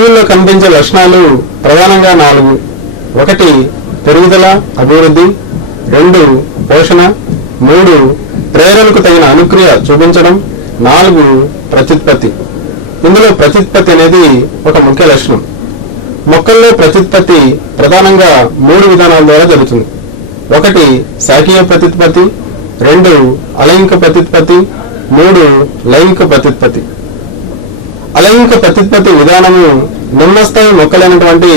జీవుల్లో కనిపించే లక్షణాలు ప్రధానంగా 4. 1 పెరుగుదల అభివృద్ధి, 2 పోషణ, 3 ప్రేరణకు తగిన అనుక్రియ చూపించడం, 4 ప్రత్యుత్పత్తి. ఇందులో ప్రత్యుత్పత్తి అనేది ఒక ముఖ్య లక్షణం. మొక్కల్లో ప్రత్యుత్పత్తి ప్రధానంగా 3 విధానాల ద్వారా జరుగుతుంది. 1 శాఖీయ ప్రత్యుత్పత్తి, 2 అలైంగిక ప్రత్యుత్పత్తి, 3 లైంగిక ప్రత్యుత్పత్తి. అలైంగిక ప్రత్యుత్పత్తి విధానము నిమ్నస్థాయి మొక్కలైనటువంటి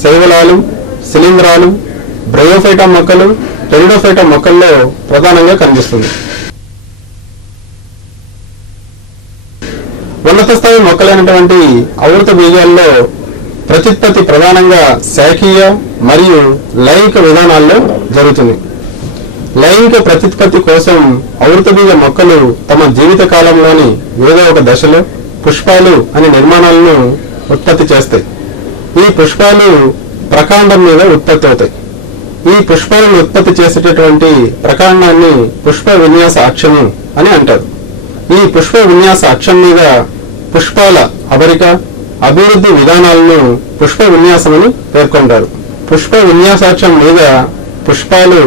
శైవలాలు, శిలీంధ్రాలు, బ్రయోఫైటా మొక్కలు, టెరిడోఫైటా మొక్కల్లో ప్రధానంగా కనిపిస్తుంది. ఉన్నత స్థాయి మొక్కలైనటువంటి ఆవృత బీజాల్లో ప్రత్యుత్పత్తి ప్రధానంగా శాఖీయ మరియు లైంగిక విధానాల్లో జరుగుతుంది. లైంగిక ప్రత్యుత్పత్తి కోసం ఆవృత బీజ మొక్కలు తమ జీవిత కాలంలోని ఏదో ఒక దశలో పుష్పాలు అనే నిర్మాణాలను ఉత్పత్తి చేస్తాయి. ఈ పుష్పాలు ప్రకాండం మీద ఉత్పత్తి అవుతాయి. ఈ పుష్పాలను ఉత్పత్తి చేసేటటువంటి ప్రకాండాన్ని పుష్ప విన్యాస అక్షము అని అంటారు. ఈ పుష్ప విన్యాస అక్షం మీద పుష్పాల అమరిక, అభివృద్ధి విధానాలను పుష్ప విన్యాసం అని పేర్కొంటారు. పుష్ప విన్యాసాక్షం మీద పుష్పాలు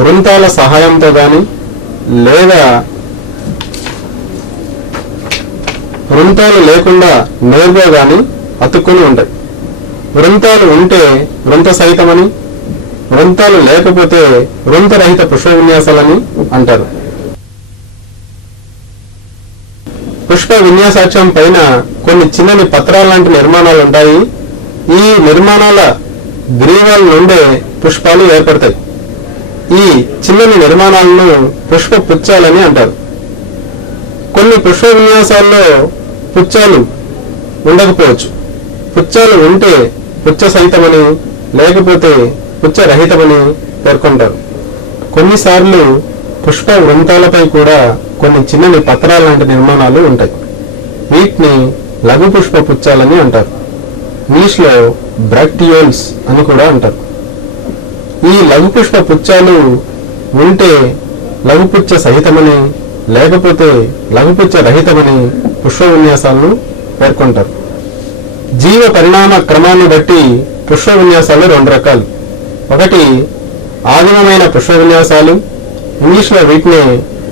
వృంతాల సహాయంతో గాని లేదా వృంతాలు లేకుండా నేరుగా గాని అతుక్కుని ఉంటాయి. వృంతాలు ఉంటే వృంత సహితమని, వృంతాలు లేకపోతే వృంతరహిత పుష్ప విన్యాసాలని అంటారు. పుష్ప విన్యాసాక్షం పైన కొన్ని చిన్నని పత్రాల లాంటి నిర్మాణాలు ఉంటాయి. ఈ నిర్మాణాల గ్రీవాల నుండే పుష్పాలు ఏర్పడతాయి. ఈ చిన్నని నిర్మాణాలను పుష్ప పుచ్చాలని అంటారు. కొన్ని పుష్ప విన్యాసాల్లో పుచ్చాలు ఉండకపోవచ్చు. పుచ్చాలు ఉంటే పుచ్చ సహితమని, లేకపోతే పుచ్చ రహితమని పేర్కొంటారు. కొన్నిసార్లు పుష్ప వృంతాలపై కూడా కొన్ని చిన్నని పత్రాల లాంటి నిర్మాణాలు ఉంటాయి. వీటిని లఘు పుష్ప పుచ్చాలని అంటారు. ఇంగ్లీష్లో బ్రాక్టియోల్స్ అని కూడా అంటారు. ఈ లఘు పుష్ప పుచ్చాలు ఉంటే లఘుపుచ్చ సహితమని, లేకపోతే లఘుపుచ్చ రహితమని పుష్ప విన్యాసాలను పేర్కొంటారు. జీవ పరిణామ క్రమాన్ని బట్టి పుష్ప విన్యాసాలు 2 రకాలు. 1 ఆదిమమైన పుష్ప విన్యాసాలు, ఇంగ్లీష్లో వీటిని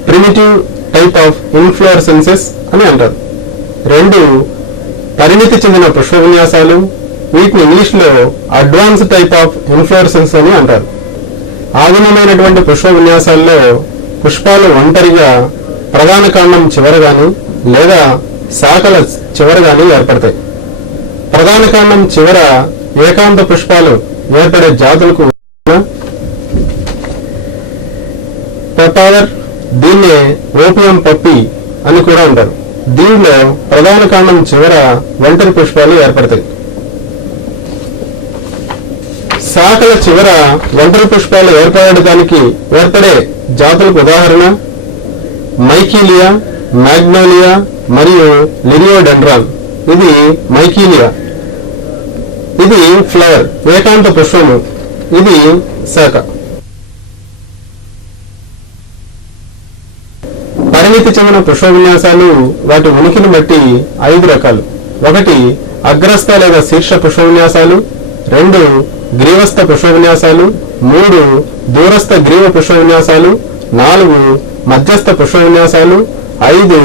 ప్రిమిటివ్ టైప్ ఆఫ్ ఇన్ఫ్లోరసెన్సెస్ అని అంటారు. 2 పరిణితి చెందిన పుష్ప విన్యాసాలు, వీటిని ఇంగ్లీష్లో అడ్వాన్స్ టైప్ ఆఫ్ ఇన్ఫ్లోరసెన్స్ అని అంటారు. ఆదిమమైనటువంటి పుష్ప విన్యాసాల్లో పుష్పాలు ఒంటరిగా ప్రధాన కాండం చివర గాని లేదా శాఖల చివర గాని ఏర్పడతాయి. ప్రధాన కాండం చివర ఏకాంత పుష్పాలు ఏర్పడే జాతులకు పెపావర్, దీన్నే ఓపియం పప్పి అని కూడా అంటారు. దీనిలో ప్రధాన కాండం చివర ఒంటరి పుష్పాలు ఏర్పడతాయి. శాఖల చివర ఒంటరి పుష్పాలు ఏర్పడడానికి ఏర్పడే జాతులకు ఉదాహరణ మైకీలియా, మ్యాగ్నోలియా మరియు లిరియోడెండ్రాన్. ఇది మైకీలియా, ఇది ఫ్లవర్ ఏకాంత పుష్పము, ఇది శాఖ. పరిణితి చెందిన పుష్ప విన్యాసాలు వాటి ఉనికిని బట్టి 5 రకాలు. 1 అగ్రస్థ లేదా శీర్ష పుష్ప విన్యాసాలు, 2 గ్రీవస్థ పుష్ప విన్యాసాలు, 3 దూరస్థ గ్రీవ పుష్ప విన్యాసాలు, 4 మధ్యస్థ పుష్ప విన్యాసాలు, 5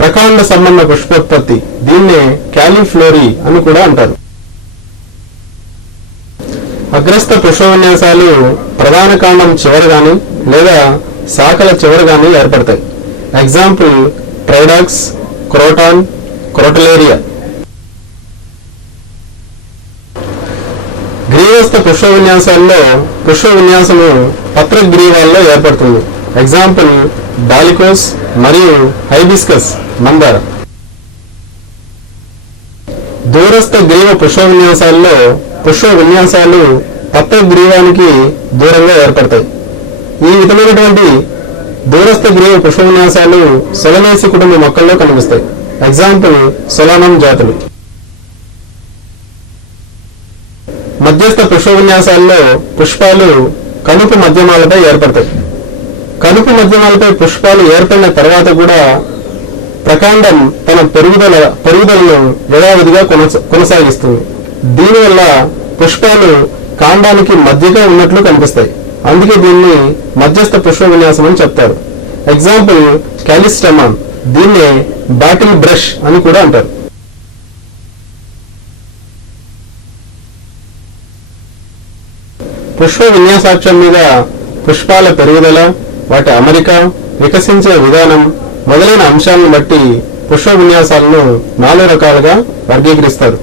ప్రకాండ సంబంధ పుష్పోత్పత్తి, దీన్నే క్యాలిఫ్లోరీ అని కూడా అంటారు. అగ్రస్థ పుష్ప విన్యాసాలు ప్రధాన కాండం చివర గాని లేదా శాఖల చివర గాని ఏర్పడతాయి. Example tridax, croton, crotalaria. గ్రీవస్థ పుష్ప విన్యాసాల్లో పుష్ప విన్యాసము పత్రగ్రీవాల్లో ఏర్పడుతుంది. ఎగ్జాంపుల్ డాలికోస్ మరియు హైబిస్కస్, మందార. దూరస్థ గ్రీవ పుష్ప విన్యాసాల్లో పుష్ప విన్యాసాలు పత్రగ్రీవానికి దూరంగా ఏర్పడతాయి. ఈ విధమైనటువంటి దూరస్థ గ్రీవ పుష్ప విన్యాసాలు సొలనేసి కుటుంబ మొక్కల్లో కనిపిస్తాయి. ఎగ్జాంపుల్ సొలానం జాతులు. మధ్యస్థ పుష్ప విన్యాసాల్లో పుష్పాలు కనుపు మధ్యమాలపై ఏర్పడతాయి. కనుపు మధ్యమాలపై పుష్పాలు ఏర్పడిన తర్వాత కూడా ప్రకాండం తన పెరుగుదలను యథావిధిగా కొనసాగిస్తుంది. దీనివల్ల పుష్పాలు కాండానికి మధ్యగా ఉన్నట్లు కనిపిస్తాయి. అందుకే దీన్ని మధ్యస్థ పుష్ప విన్యాసం అని చెప్తారు. ఎగ్జాంపుల్ క్యాలిస్టమాన్, దీన్నే బాటిల్ బ్రష్ అని కూడా అంటారు. పుష్ప విన్యాసాక్షం మీద పుష్పాల పెరుగుదల, వాటి అమరిక, వికసించే విధానం మొదలైన అంశాలను బట్టి పుష్ప విన్యాసాలను 4 రకాలుగా వర్గీకరిస్తారు.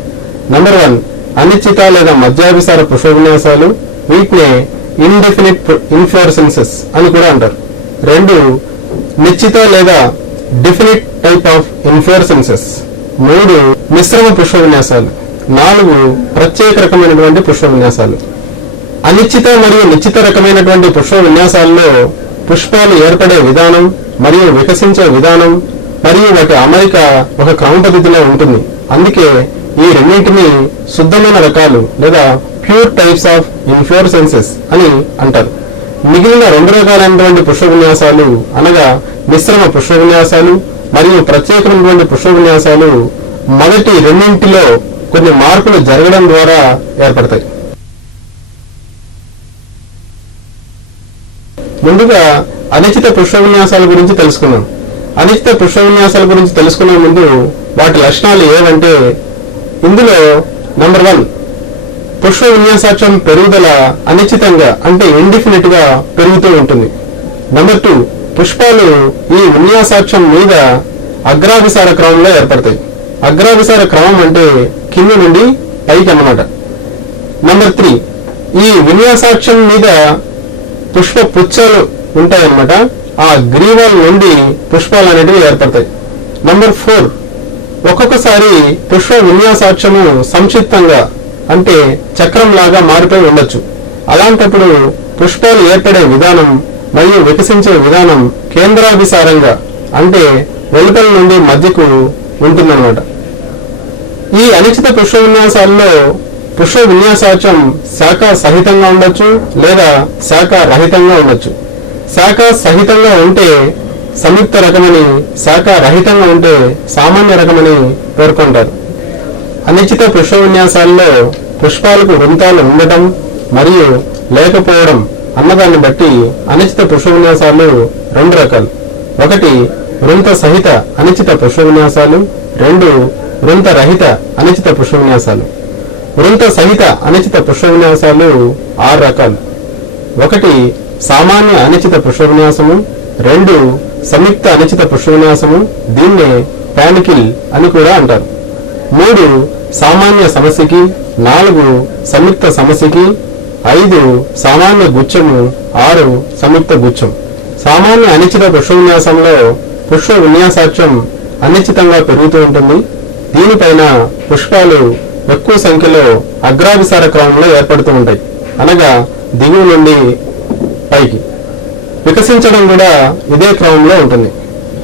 నంబర్ 1, అనిశ్చిత లేదా మధ్యాభిసార పుష్ప విన్యాసాలు. వీటిని ఇండెఫినిట్ ఇన్ఫ్లోరసెన్సెస్ అని కూడా అంటారు. 2, నిశ్చిత లేదా డెఫినిట్ టైప్ ఆఫ్ ఇన్ఫ్లోరసెన్సెస్. 3, మిశ్రమ పుష్ప విన్యాసాలు. 4, ప్రత్యేక రకమైనటువంటి పుష్ప విన్యాసాలు. అనిశ్చిత మరియు నిశ్చిత రకమైనటువంటి పుష్ప విన్యాసాల్లో పుష్పాలు ఏర్పడే విధానం మరియు వికసించే విధానం మరియు వాటి అమరిక ఒక క్రమ పద్ధతిలో ఉంటుంది. అందుకే ఈ రెండింటిని శుద్ధమైన రకాలు లేదా ప్యూర్ టైప్స్ ఆఫ్ ఇన్ఫ్లోరసెన్సెస్ అని అంటారు. మిగిలిన 2 రకాలైనటువంటి పుష్ప విన్యాసాలు అనగా మిశ్రమ పుష్ప విన్యాసాలు మరియు ప్రత్యేకమైనటువంటి పుష్ప విన్యాసాలు మొదటి రెండింటిలో కొన్ని మార్పులు జరగడం ద్వారా ఏర్పడతాయి. ముందుగా అనిశ్చిత పుష్ప విన్యాసాల గురించి తెలుసుకుందాం. అనిశ్చిత పుష్ప విన్యాసాల గురించి తెలుసుకునే ముందు వాటి లక్షణాలు ఏవంటే, ఇందులో నంబర్ 1, పుష్ప విన్యాసాక్షం పెరుగుదల అనిశ్చితంగా అంటే ఇండిఫినిట్ గా పెరుగుతూ ఉంటుంది. నంబర్ 2, పుష్పాలు ఈ విన్యాసాక్షం మీద అగ్రాభిసార క్రమంలో ఏర్పడతాయి. అగ్రాభిసార క్రమం అంటే కింద నుండి పైకి అన్నమాట. నంబర్ 3, ఈ విన్యాసాక్షం మీద పుష్ప పుచ్చాలు ఉంటాయన్నమాట. ఆ గ్రీవాల నుండి పుష్పాలు అనేటివి ఏర్పడతాయి. నంబర్ 4, ఒక్కొక్కసారి పుష్ప విన్యాసాక్షము సంక్షిప్తంగా అంటే చక్రం లాగా మారిపోయి ఉండొచ్చు. అలాంటప్పుడు పుష్పాలు ఏర్పడే విధానం మరియు వికసించే విధానం కేంద్రాభిసారంగా అంటే వెలుపల నుండి మధ్యకు ఉంటుందన్నమాట. ఈ అనిశ్చిత పుష్ప విన్యాసాల్లో పుష్ప విన్యాసాక్షం శాఖ సహితంగా ఉండొచ్చు లేదా శాఖ రహితంగా ఉండొచ్చు. శాఖ సహితంగా ఉంటే సంయుక్త రకమని, శాఖ రహితంగా ఉంటే సామాన్య రకమని పేర్కొంటారు. అనిశ్చిత పుష్ప విన్యాసాల్లో పుష్పాలకు వృంతాలు ఉండటం మరియు లేకపోవడం అన్నదాన్ని బట్టి అనిశ్చిత పుష్ప విన్యాసాలు 2 రకాలు. 1, వృంత సహిత అనిశ్చిత పుష్ప విన్యాసాలు. 2, వృంత రహిత అనిశ్చిత పుష్ప విన్యాసాలు. వృంత సహిత అనిశ్చిత పుష్ప విన్యాసాలు 6 రకాలు. 1, సామాన్య అనిశ్చిత పుష్ప విన్యాసము. 2, సంయుక్త అనిశ్చిత పుష్ప విన్యాసము, దీన్నే పానికిల్ అని కూడా అంటారు. 3, సామాన్య సమస్యకి. 4, సంయుక్త సమస్యకి. 5, సామాన్య గుచ్చము. 6, సంయుక్త గుచ్చం. సామాన్య అనిశ్చిత పుష్ప విన్యాసంలో పుష్ప విన్యాసాక్షం అనిశ్చితంగా పెరుగుతూ ఉంటుంది. దీనిపైన పుష్పాలు ఎక్కువ సంఖ్యలో అగ్రాభిసార క్రమంలో ఏర్పడుతూ ఉంటాయి, అనగా దిగువ నుండి పైకి. వికసించడం కూడా ఇదే క్రమంలో ఉంటుంది.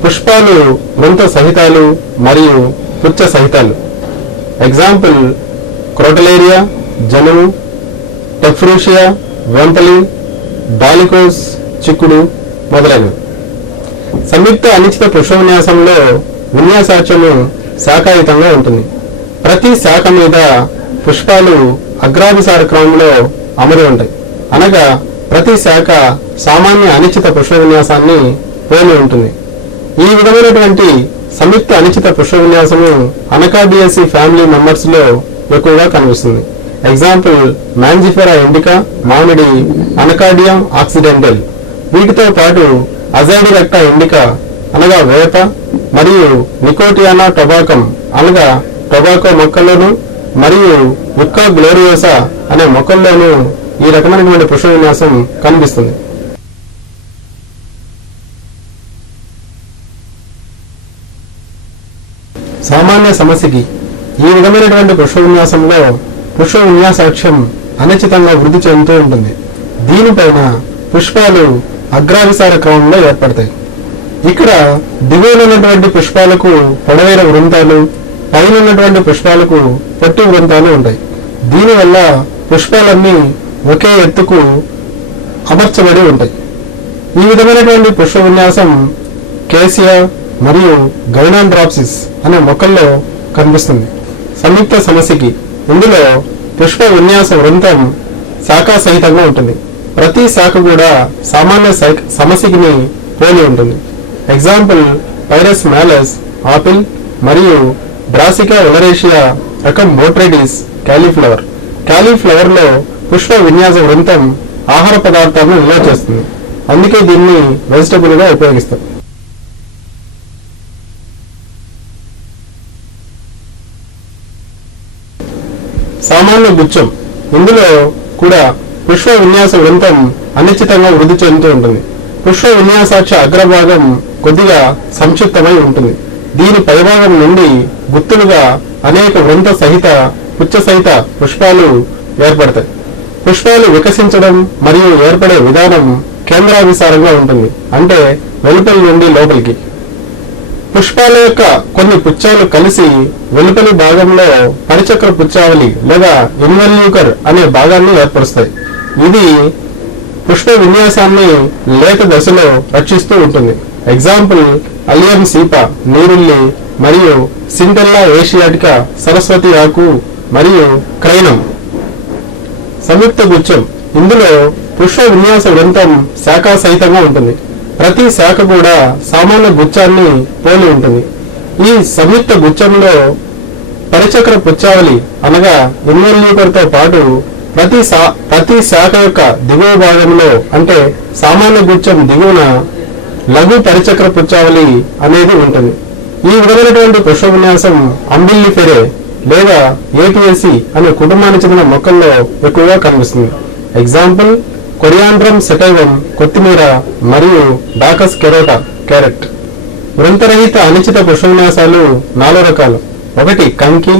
పుష్పాలు వృంత సహితాలు మరియు పుచ్చ సహితాలు. ఎగ్జాంపుల్ క్రోటలేరియా, జనుము, టెఫ్రూషియా, వెంపలి, డాలికోస్, చిక్కుడు మొదలైనవి. సంయుక్త అనిశ్చిత పుష్ప విన్యాసంలో విన్యాసాక్షము శాఖాయుతంగా ఉంటుంది. ప్రతి శాఖ మీద పుష్పాలు అగ్రాభిసార క్రమంలో అమరి ఉంటాయి, అనగా ప్రతి శాఖ సామాన్య అనిశ్చిత పుష్ప విన్యాసాన్ని పోలి ఉంటుంది. ఈ విధమైనటువంటి సంయుక్త అనిశ్చిత పుష్ప విన్యాసము అనకార్డియేసి ఫ్యామిలీ మెంబర్స్ లో ఎక్కువగా కనిపిస్తుంది. ఎగ్జాంపుల్ మ్యాంజిఫెరా ఇండికా, మామిడి అనకార్డియం ఆక్సిడెంటల్. వీటితో పాటు అజాడిరెక్టా ఇండికా అనగా వేప మరియు నికోటియానా టొబాకం అనగా టొబాకో మొక్కల్లోను మరియు యుక్కా గ్లోరియోసా అనే మొక్కల్లోనూ ఈ రకమైనటువంటి పుష్ప విన్యాసం కనిపిస్తుంది. సామాన్య సమస్యకి ఈ విధమైనటువంటి పుష్ప విన్యాసంలో పుష్ప విన్యాసాక్షం అనిశ్చితంగా వృద్ధి చెందుతూ ఉంటుంది. దీనిపైన పుష్పాలు అగ్రాభిసార క్రమంలో ఏర్పడతాయి. ఇక్కడ దిగువన ఉన్నటువంటి పుష్పాలకు పొడవైన వృంతాలు, పైన ఉన్నటువంటి పుష్పాలకు పొట్టి వృంతాలు ఉంటాయి. దీనివల్ల పుష్పాలన్నీ ఒకే ఎత్తుకు అమర్చబడి ఉంటాయి. ఈ విధమైనటువంటి పుష్ప విన్యాసం కేసియా, మరియు గైనాండ్రాప్సిస్ అనే మొక్కల్లో కనిపిస్తుంది. సంయుక్త సమసికి ఇందులో పుష్ప విన్యాస వృంతం శాఖా సహితంగా ఉంటుంది. ప్రతి శాఖ కూడా సామాన్య సమసికిని పోలి ఉంటుంది. ఎగ్జాంపుల్ పైరస్ మ్యాలస్ ఆపిల్ మరియు బ్రాసికా ఒలరేషియా రకం మోట్రెడిస్ క్యాలీఫ్లవర్. క్యాలీఫ్లవర్ లో పుష్ప విన్యాస వృంతం ఆహార పదార్థాలను నిల్వ చేస్తుంది. అందుకే దీన్ని వెజిటబుల్ గా ఉపయోగిస్తారు. సామాన్య గుచ్చం ఇందులో కూడా పుష్ప విన్యాస వృంతం అనిశ్చితంగా వృద్ధి చెందుతూ ఉంటుంది. పుష్ప విన్యాసాక్ష అగ్రభాగం కొద్దిగా సంక్షిప్తమై ఉంటుంది. దీని పైభాగం నుండి గుత్తులుగా అనేక వృంత సహిత పుచ్చ సహిత పుష్పాలు ఏర్పడతాయి. పుష్పాలు వికసించడం మరియు ఏర్పడే విధానం కేంద్రాభిసారంగా ఉంటుంది, అంటే వెలుపలి నుండి లోపలికి. పుష్పాల యొక్క కొన్ని పుచ్చాలు కలిసి వెలుపలి భాగంలో పరిచక్ర పుచ్చావళి లేదా ఇన్వెల్యూకర్ అనే భాగాన్ని ఏర్పరుస్తాయి. ఇది పుష్ప విన్యాసాన్ని లేత దశలో రక్షిస్తూ ఉంటుంది. ఎగ్జాంపుల్ అలియం సీప, నీరుల్లి మరియు సింటెల్లా ఏషియాటికా, సరస్వతి ఆకు మరియు క్రైనం. సంయుక్త గుచ్చం ఇందులో పుష్ప విన్యాస వృంతం శాఖా సహితంగా ఉంటుంది. ప్రతి శాఖ కూడా సామాన్య గుచ్చాన్ని పోలి ఉంటుంది. ఈ సంయుక్త గుచ్చంలో పరిచక్ర పుచ్చావళి అనగా ఇన్వెల్యూకర్ తో పాటు ప్రతి శాఖ యొక్క దిగువ భాగంలో అంటే సామాన్య గుచ్చం దిగువన లఘు పరిచక్ర పుచ్చావళి అనేది ఉంటుంది. ఈ విధమైనటువంటి పుష్ప విన్యాసం అంబిల్లిఫెరే లేదా ఏపిఎసి అనే కుటుంబానికి చెందిన మొక్కల్లో ఎక్కువగా కనిపిస్తుంది. ఎగ్జాంపుల్ కొరియాండ్రమ్ సెటైవం కొత్తిమీర మరియు డాకస్ కెరోటా క్యారెట్. వృంతరహిత అనిశ్చిత పుష్ప విన్యాసాలు 4 రకాలు. 1 కంకి,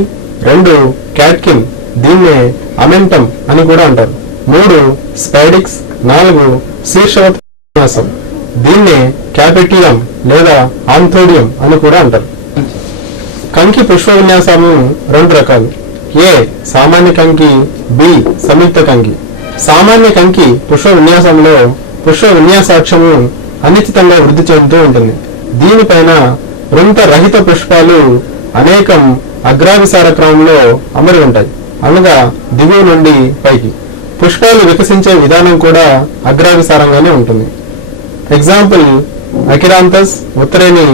2 క్యాట్కిన్, దీన్నే అమెంటం అని కూడా అంటారు. 3 స్పైడిక్స్, 4 శీర్షవత విన్యాసం, దీన్నే క్యాపెటియం లేదా ఆంథోడియం అని కూడా అంటారు. కంకి పుష్ప విన్యాసము 2 రకాలు. ఏ సామాన్య కంకి, బి సంయుక్త కంకి. సామాన్య కంకి పుష్ప విన్యాసంలో పుష్ప విన్యాసాక్షము అనిశ్చితంగా వృద్ధి చెందుతూ ఉంటుంది. దీనిపైన వృంత రహిత పుష్పాలు అనేకం అగ్రావిసార క్రమంలో అమరి ఉంటాయి, అనగా దిగువ నుండి పైకి. పుష్పాలు వికసించే విధానం కూడా అగ్రావిసారంగానే ఉంటుంది. ఎగ్జాంపుల్ అకిరాంతస్ ఉత్తరేణి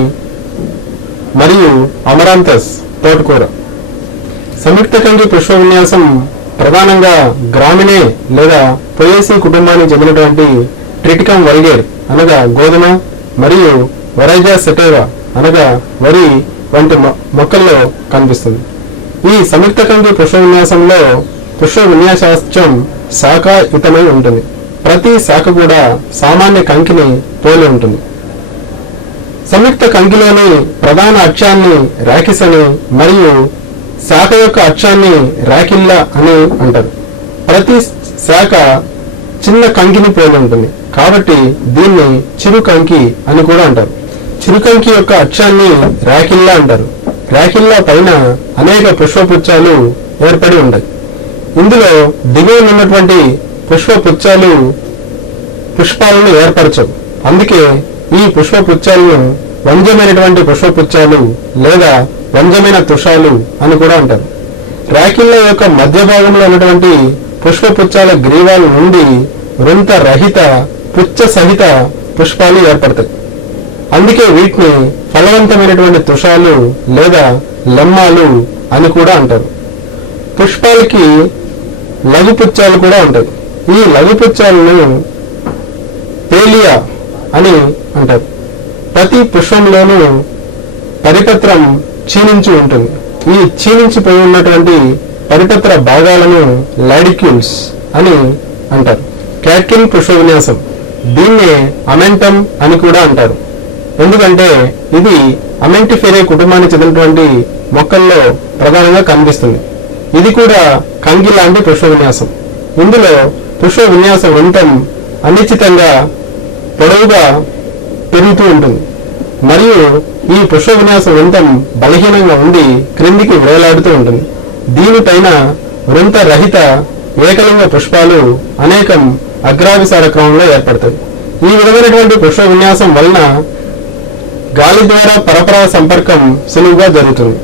మరియు అమరాంతస్ తోటకూర. సంయుక్త కంకి పుష్ప విన్యాసం ప్రధానంగా గ్రామినే లేదా పొయేసీ కుటుంబానికి చెందినటువంటి ట్రిటికం వల్గేర్ అనగా గోధుమ మరియు వరైజా సెటైవా అనగా వరి వంటి మొక్కల్లో కనిపిస్తుంది. ఈ సంయుక్త కంకి పుష్ప విన్యాసంలో పుష్ప విన్యాసాక్షం శాఖాయుతమై ఉంటుంది. ప్రతి శాఖ కూడా సామాన్య కంకిని పోలి ఉంటుంది. సంయుక్త కంకిలోని ప్రధాన అక్షాన్ని రాకిస్ అని మరియు శాఖ యొక్క అక్షాన్ని రాకిల్లా అని అంటారు. ప్రతి శాఖ చిన్న కంకిని పోలి ఉంటుంది కాబట్టి దీన్ని చిరు కంకి అని కూడా అంటారు. చిరుకంకి యొక్క అక్షాన్ని రాకిల్లా అంటారు. రాకిల్లా పైన అనేక పుష్పపుచ్చాలు ఏర్పడి ఉంటాయి. ఇందులో దిగువన ఉన్నటువంటి పుష్పపుచ్చాలు పుష్పాలను ఏర్పరచవు. అందుకే ఈ పుష్పపుచ్చాలను వంజమైనటువంటి పుష్పపుచ్చాలు లేదా వంజమైన తుషాలు అని కూడా అంటారు. రాకిళ్ళ యొక్క మధ్య భాగంలో ఉన్నటువంటి పుష్పపుచ్చాల గ్రీవాల నుండి వృంత రహిత పుచ్చ సహిత పుష్పాలు ఏర్పడతాయి. అందుకే వీటిని ఫలవంతమైనటువంటి తుషాలు లేదా లెమ్మాలు అని కూడా అంటారు. పుష్పాలకి లఘుపుచ్చాలు కూడా ఉంటాయి. ఈ లఘుపుచ్చాలను పేలియా అని అంటారు. ప్రతి పుష్పంలోనూ పరిపత్రం క్షీణించి ఉంటుంది. ఈ క్షీణించిపోయి ఉన్నటువంటి పరిపత్ర భాగాలను లాడిక్యూల్స్ అని అంటారు. క్యాట్కిన్ పుష్ప విన్యాసం, దీన్నే అమెంటం అని కూడా అంటారు. ఎందుకంటే ఇది అమెంటిఫెరే కుటుంబానికి చెందినటువంటి మొక్కల్లో ప్రధానంగా కనిపిస్తుంది. ఇది కూడా కంకి లాంటి పుష్ప విన్యాసం. ఇందులో పుష్ప విన్యాస వృంతం అనిశ్చితంగా పొడవుగా పెరుగుతూ ఉంటుంది మరియు ఈ పుష్ప విన్యాస వృంతం బలహీనంగా ఉండి క్రిందికి వేలాడుతూ ఉంటుంది. దీనిపైన వృంత రహిత ఏకలింగ పుష్పాలు అనేకం అగ్రావిసార క్రమంలో ఏర్పడతాయి. ఈ విధమైనటువంటి పుష్ప విన్యాసం వలన గాలి ద్వారా పరపరాగ సంపర్కం సులువుగా జరుగుతుంది.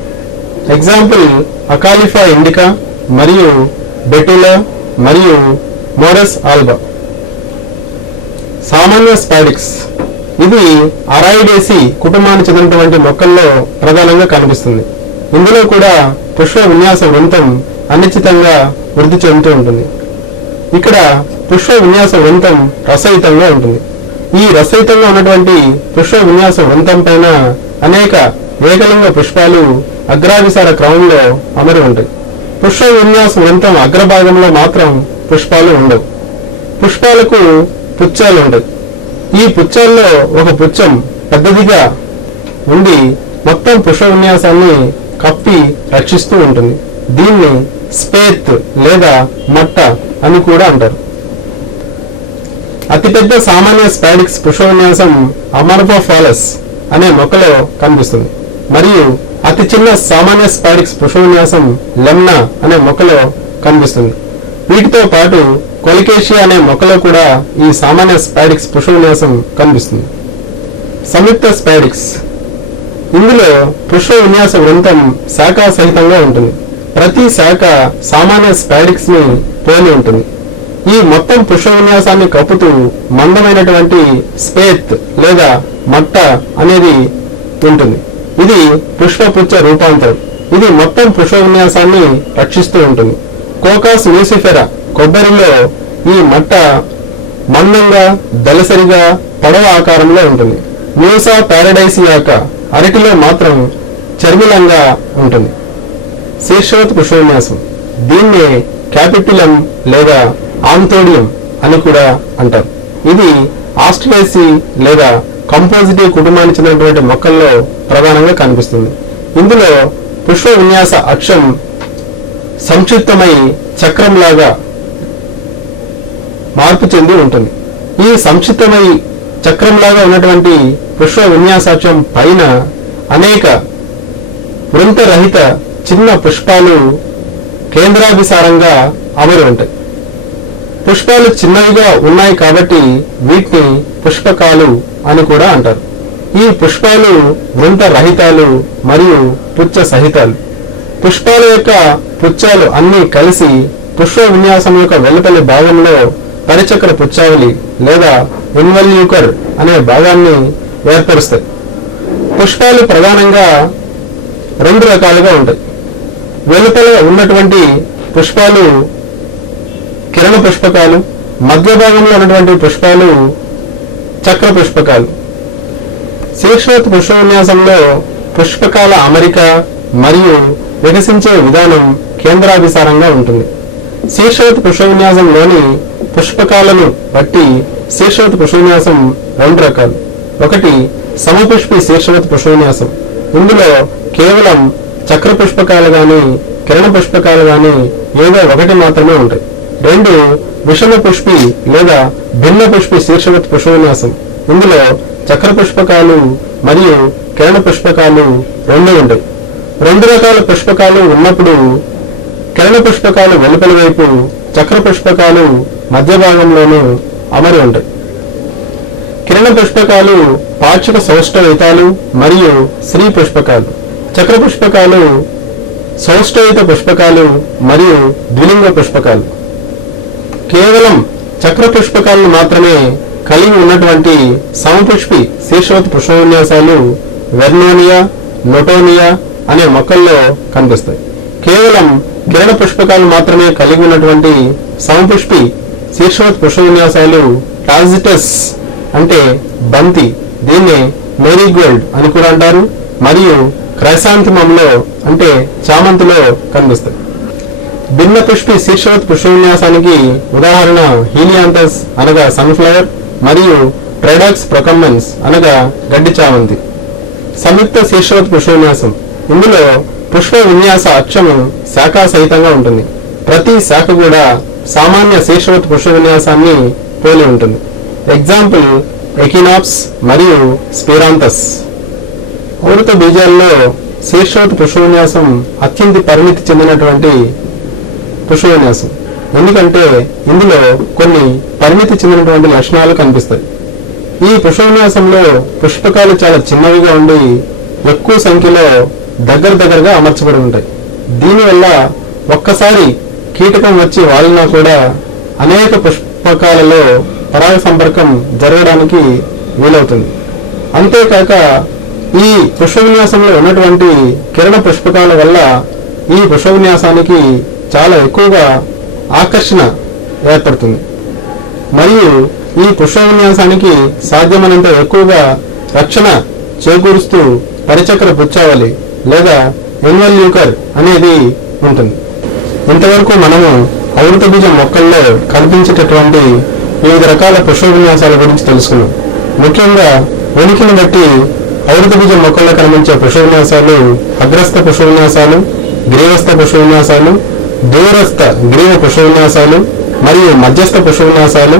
ఎగ్జాంపుల్ అకాలిఫా ఇండికా మరియు బెటులా మరియు మోరస్ ఆల్బా. సామాన్య స్పాడిక్స్ ఇది అరాయిడేసి కుటుంబానికి చెందినటువంటి మొక్కల్లో ప్రధానంగా కనిపిస్తుంది. ఇందులో కూడా పుష్ప విన్యాస వృంతం అనిశ్చితంగా వృద్ధి చెందుతూ ఉంటుంది. ఇక్కడ పుష్ప విన్యాస వృంతం రసయుతంగా ఉంటుంది. ఈ రసయుతంగా ఉన్నటువంటి పుష్ప విన్యాస వృంతం పైన అనేక ఏకలింగ పుష్పాలు అగ్రావిసార క్రమంలో అమరి ఉంటాయి. పుష్ప విన్యాస వృంతం అగ్రభాగంలో మాత్రం పుష్పాలు ఉండవు. పుష్పాలకు పుచ్చాలు ఉంటాయి. ఈ పుచ్చాల్లో ఒక పుచ్చం పెద్దదిగా ఉండి మొత్తం పుష్ప విన్యాసాన్ని కప్పి రక్షిస్తూ ఉంటుంది. దీన్ని స్పేత్ లేదా మట్ట అని కూడా అంటారు. అతిపెద్ద సామాన్య స్పాడిక్స్ పుష్ప విన్యాసం అమర్ఫోఫాలస్ అనే మొక్కలో కనిపిస్తుంది. మరియు అతి చిన్న సామాన్య స్పాడిక్స్ పుష్ప విన్యాసం లెమ్నా అనే మొక్కలో కనిపిస్తుంది. వీటితో పాటు కొలికేషియా అనే మొక్కలో కూడా ఈ సామాన్య స్పాడిక్స్ పుష్ప విన్యాసం కనిపిస్తుంది. సంయుక్త స్పాడిక్స్ ఇందులో పుష్ప విన్యాస వృంతం శాఖ సహితంగా ఉంటుంది. ప్రతి శాఖ సామాన్య స్పాడిక్స్ ని పోలి ఉంటుంది. ఈ మొత్తం పుష్ప విన్యాసాన్ని కప్పుతూ మందమైనటువంటి స్పేత్ లేదా మట్ట అనేది ఉంటుంది. ఇది పుష్పపుచ్చ రూపాంతరం. ఇది మొత్తం పుష్ప విన్యాసాన్ని రక్షిస్తూ ఉంటుంది. కోకాస్ మ్యూసిఫెరా కొబ్బరిలో ఈ మట్ట మందంగా దళసరిగా పడవ ఆకారంలో ఉంటుంది. మ్యూసా పారడైసియాక అరటిలో మాత్రం చర్మిలంగా ఉంటుంది. శీర్షవత్ పుష్ప విన్యాసం దీన్నే క్యాపిటులం లేదా ఆంథోడియం అని కూడా అంటారు. ఇది ఆస్ట్రేసి లేదా కంపోజిటివ్ కుటుంబానికి చెందినటువంటి మొక్కల్లో ప్రధానంగా కనిపిస్తుంది. ఇందులో పుష్ప విన్యాస అక్షం సంక్షిప్తమై చక్రంలాగా మార్పు చెంది ఉంటుంది. ఈ సంక్షిప్తమై చక్రంలాగా ఉన్నటువంటి పుష్ప విన్యాసాక్షం పైన అనేక వృంతరహిత చిన్న పుష్పాలు కేంద్రాభిసారంగా అమరి ఉంటాయి. పుష్పాలు చిన్నవిగా ఉన్నాయి కాబట్టి వీటిని పుష్పకాలు అని కూడా అంటారు. ఈ పుష్పాలు వృంత రహితాలు మరియు పుచ్చ సహితాలు. పుష్పాల యొక్క పుచ్చాలు అన్నీ కలిసి పుష్ప విన్యాసం యొక్క వెలుపలి భాగంలో పరిచక్ర పుచ్చావలి లేదా ఇన్వల్యూకర్ అనే భాగాన్ని ఏర్పరుస్తాయి. పుష్పాలు ప్రధానంగా రెండు రకాలుగా ఉంటాయి. వెలుపల ఉన్నటువంటి పుష్పాలు కిరణ పుష్పకాలు, మధ్య భాగంలో ఉన్నటువంటి పుష్పాలు చక్ర పుష్పకాలు. శీర్షవత్ పుష్ప విన్యాసంలో పుష్పకాల అమరిక మరియు వికసించే విధానం కేంద్రాభిసారంగా ఉంటుంది. శీర్షవత్ పుష్ప విన్యాసంలోని పుష్పకాలను బట్టి శీర్షవత్ పుష్ప విన్యాసం రెండు రకాలు. ఒకటి సమపుష్పి శీర్షవత్ పుష్ప విన్యాసం. ఇందులో కేవలం చక్ర పుష్పకాలు గాని కిరణ పుష్పకాలు గాని ఏదో ఒకటి మాత్రమే ఉంటాయి. రెండు విషమ పుష్పి లేదా భిన్న పుష్పి శీర్షవత్ పుష్ప విన్యాసం. ఇందులో చక్ర పుష్పకాలు మరియు కిరణ పుష్పకాలు రెండు ఉంటాయి. రెండు రకాల పుష్పకాలు ఉన్నప్పుడు కిరణ పుష్పకాలు వెలుపల వైపు, చక్ర పుష్పకాలు మధ్య భాగంలోనూ అమరి ఉంటాయి. కిరణ పుష్పకాలు పాక్షిక సౌష్ఠవితాలు మరియు స్త్రీ పుష్పకాలు. చక్ర పుష్పకాలు సౌష్ఠవిత పుష్పకాలు మరియు ద్విలింగ పుష్పకాలు. కేవలం చక్ర పుష్పకాలను మాత్రమే కలిగి ఉన్నటువంటి సమపుష్పి శీర్షవత్ పుష్ప విన్యాసాలు వెర్నోనియా, నోటోనియా అనే మొక్కల్లో కనిపిస్తాయి. కేవలం కిరణ పుష్పకాలు మాత్రమే కలిగి ఉన్నటువంటి సమపుష్పి శీర్షవత్ పుష్ప విన్యాసాలు టాజిటస్ అంటే బంతి, దీన్నే మేరీగోల్డ్ అని కూడా అంటారు, మరియు క్రైసాంతిమంలో అంటే చామంతిలో కనిపిస్తాయి. భిన్న పుష్పి శీర్షవత్ పుష్ప విన్యాసానికి ఉదాహరణ హీలియాంథస్ అనగా సన్ఫ్లవర్ మరియు ట్రైడాక్స్ ప్రొకమ్మన్స్ అనగా గడ్డి చామంతి. సంయుక్త శీర్షవత్ పుష్ప విన్యాసం. ఇందులో పుష్ప విన్యాస అక్షము శాఖా సహితంగా ఉంటుంది. ప్రతి శాఖ కూడా సామాన్య శీర్షవత్ పుష్ప విన్యాసాన్ని పోలి ఉంటుంది. ఎగ్జాంపుల్ ఎకినాప్స్ మరియు స్పిరాంతస్. అమృత బీజాల్లో శీర్షవత్ పుష్ప విన్యాసం అత్యంత పరిమితి చెందినటువంటి పుష్ప విన్యాసం. ఎందుకంటే ఇందులో కొన్ని పరిమితి చెందినటువంటి లక్షణాలు కనిపిస్తాయి. ఈ పుష్ప విన్యాసంలో పుష్పకాలు చాలా చిన్నవిగా ఉండి ఎక్కువ సంఖ్యలో దగ్గరగా అమర్చబడి ఉంటాయి. దీనివల్ల ఒక్కసారి కీటకం వచ్చి వాలినా కూడా అనేక పుష్పకాలలో పరాగ సంపర్కం జరగడానికి వీలవుతుంది. అంతేకాక ఈ పుష్ప విన్యాసంలో ఉన్నటువంటి కిరణ పుష్పకాల వల్ల ఈ పుష్ప విన్యాసానికి చాలా ఎక్కువగా ఆకర్షణ ఏర్పడుతుంది. మరియు ఈ పుష్ప విన్యాసానికి సాధ్యమైనంత ఎక్కువగా రక్షణ చేకూరుస్తూ పరిచక్ర పుచ్చావళి లేదా ఇన్వల్యూకర్ అనేది ఉంటుంది. ఇంతవరకు మనము ఆవృత బీజం మొక్కల్లో కనిపించేటటువంటి వివిధ రకాల పుష్ప విన్యాసాల గురించి తెలుసుకున్నాం. ముఖ్యంగా ఉనికిని బట్టి ఆవృత బీజం మొక్కల్లో కనిపించే పుష్ప విన్యాసాలు అగ్రస్థ పుష్ప విన్యాసాలు, గ్రీవస్థ పుష్ప విన్యాసాలు, దూరస్థ గ్రీవ పుష్ప విన్యాసాలు మరియు మధ్యస్థ పుష్ప విన్యాసాలు,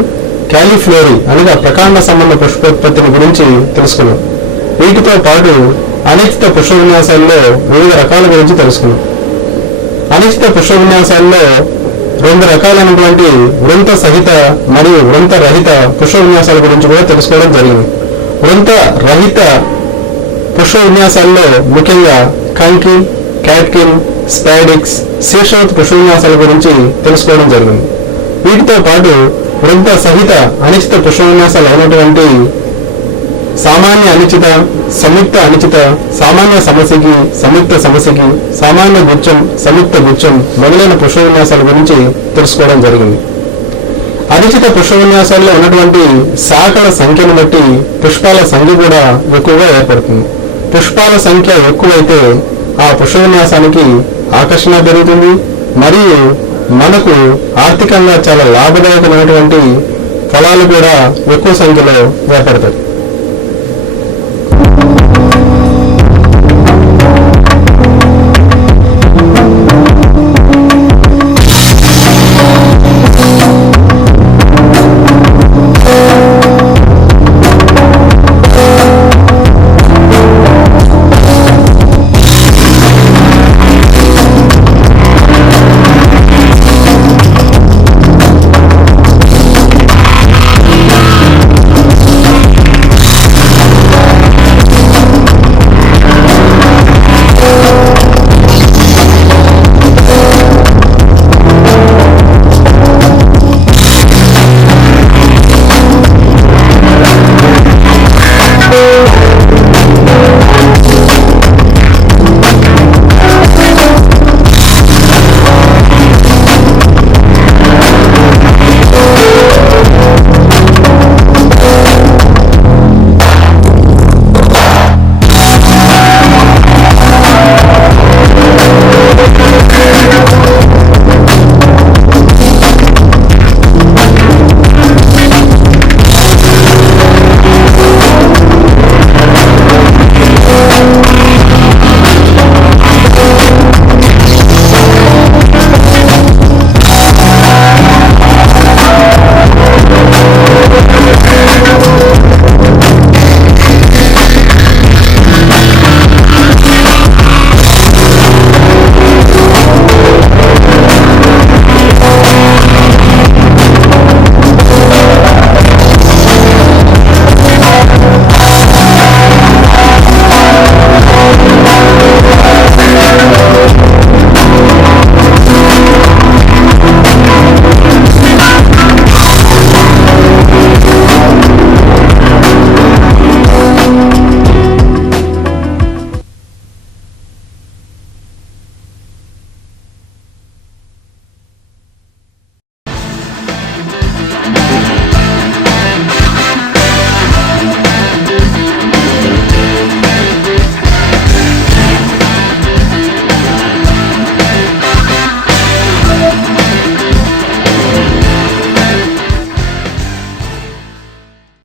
క్యాలిఫ్లోరీ అనగా ప్రకాండ సంబంధ పుష్పోత్పత్తిని గురించి తెలుసుకున్నాం. వీటితో పాటు అనిశ్చిత పుష్ప విన్యాసాల్లో వివిధ రకాల గురించి తెలుసుకున్నాం. అనిశ్చిత పుష్ప విన్యాసాల్లో 2 రకాలైనటువంటి వృంత సహిత మరియు వృంత రహిత పుష్ప విన్యాసాల గురించి కూడా తెలుసుకోవడం జరిగింది. వృంత రహిత పుష్ప విన్యాసాల్లో ముఖ్యంగా కంకి, క్యాట్కిన్, స్పాడిక్స్, శీర్షవత్ పుష్ప విన్యాసాల గురించి తెలుసుకోవడం జరిగింది. వీటితో పాటు వృంత సహిత అనిశ్చిత పుష్ప విన్యాసాలు అయినటువంటి సామాన్య అనిశ్చిత, సంయుక్త అనిశ్చిత, సామాన్య సమసికి, సంయుక్త సమసికి, సామాన్య గుచ్చం, సంయుక్త గుచ్చం మొదలైన పుష్ప విన్యాసాల గురించి తెలుసుకోవడం జరిగింది. అనిశ్చిత పుష్ప విన్యాసాల్లో ఉన్నటువంటి శాఖల సంఖ్యను బట్టి పుష్పాల సంఖ్య కూడా ఎక్కువగా ఏర్పడుతుంది. పుష్పాల సంఖ్య ఎక్కువైతే ఆ పుష్ప విన్యాసానికి ఆకర్షణ పెరుగుతుంది మరియు మనకు ఆర్థికంగా చాలా లాభదాయకమైనటువంటి ఫలాలు కూడా ఎక్కువ సంఖ్యలో ఏర్పడతాయి.